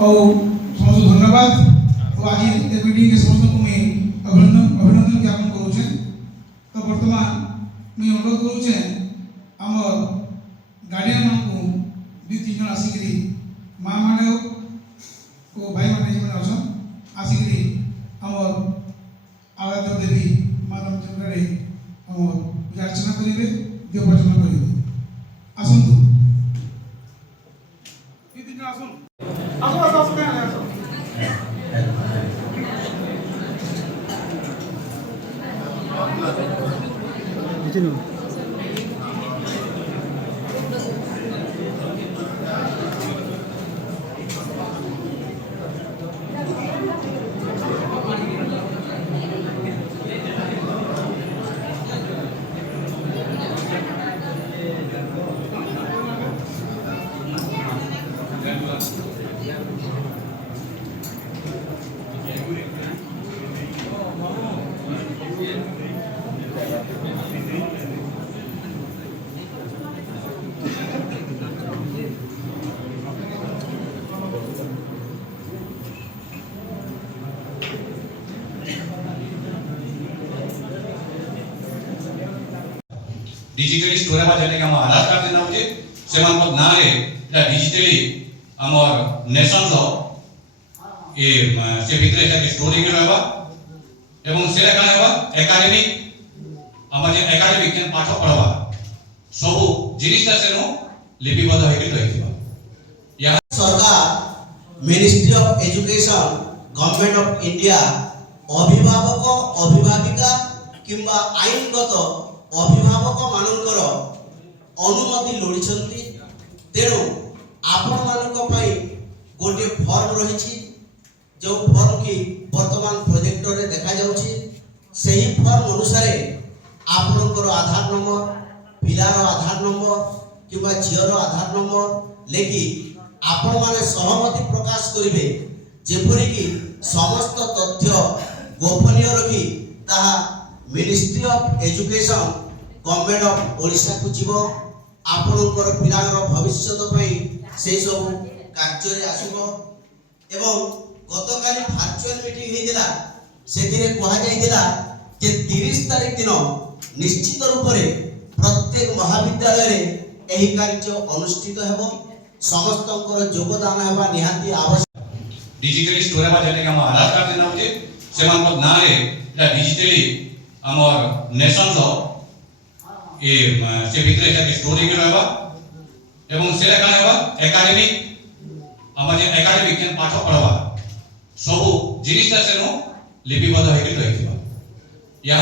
और समस्त धन्यवाद और आज ए मीटिंग के समस्त को मैं अभिनंदन ज्ञापन करूँ। तो वर्तमान मैं अनुरोध करूँ आम गार्डियन मान को दु तीन जन आसिक माँ मैंने को भाई मैंने जो अच्छा आसिक आम आराध्य देवी माँ रामचंद्र पूजा अर्चना करेंगे देव अर्चना करेंगे आसतु दु तीन जन आसन डिजिटली स्टोर हेबा जेने कि हम आधार कार्ड देना होचे से मान ना रे एटा डिजिटली हमर नेशन रो ए से भितरे से स्टोरी के रहबा एवं सेरा कान हेबा एकेडमिक हम जे एकेडमिक जेन पाठ पढवा सब जिनिसटा सेनो लिपिबद्ध होके रहिबा या सरकार ministry of education government of India अभिभावक अभिभाविका किंबा आईनगत अभिभावक मानकर अनुमति लोड़ी तेणु आपण मान गोटे फॉर्म रही जो फॉर्म की वर्तमान प्रोजेक्टर रे देखा जाउछि सही फॉर्म अनुसार आपणकर आधार नंबर पिलार आधार नंबर किंबा झीर आधार नंबर लेखि आपण माने सहमति प्रकाश करिवे जेपरि कि समस्त तथ्य गोपनीय रखी ताहा ministry of education government of Odisha को जीव आपणकर पिलार भविष्य से सब कार्य रे आसुबो एवं गतकाली वर्चुअल मीटिंग हेतिला सेथिरे कहा जाइतिला जे 30 तारिख दिन निश्चित रूप रे प्रत्येक महाविद्यालय रे एही कार्य अनुष्ठित हेबो समस्तकर योगदान हेबा निहाती आवश्यक। डिजिटली स्टोर हेबा जेने कि हम आधार कार्ड देना होचे से मान ना रे एटा डिजिटली हमर नेशन रो ए से भितरे से स्टोरी के रहबा एवं सेरा कान हेबा एकेडमिक हम जे एकेडमिक जेन पाठ पढवा सब जिनिसटा सेनो लिपिबद्ध होके रहिबा या